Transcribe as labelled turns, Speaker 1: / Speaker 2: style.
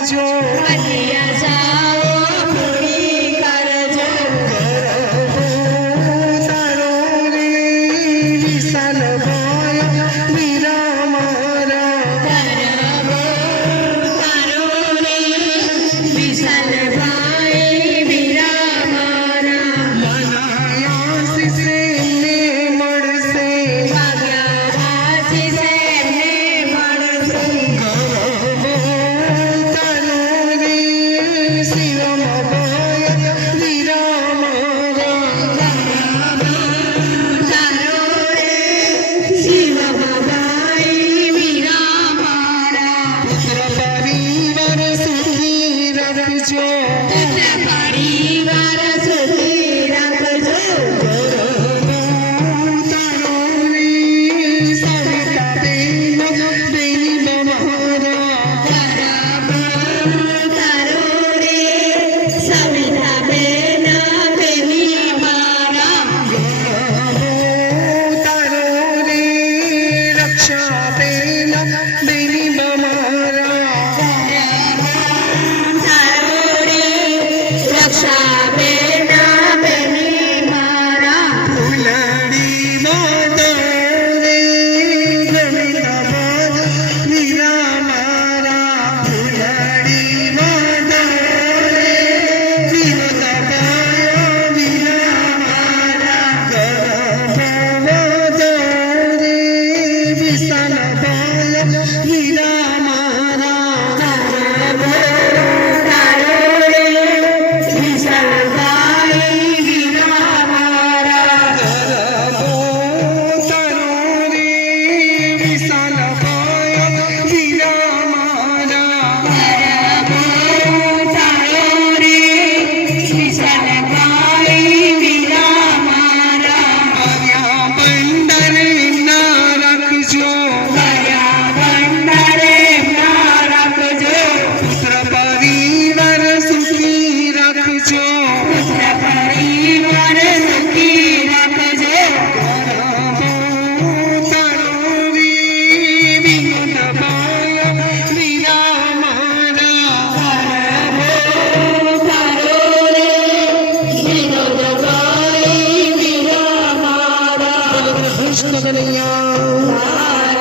Speaker 1: રાખજો যাবে না বেনি বামারা রক্ষা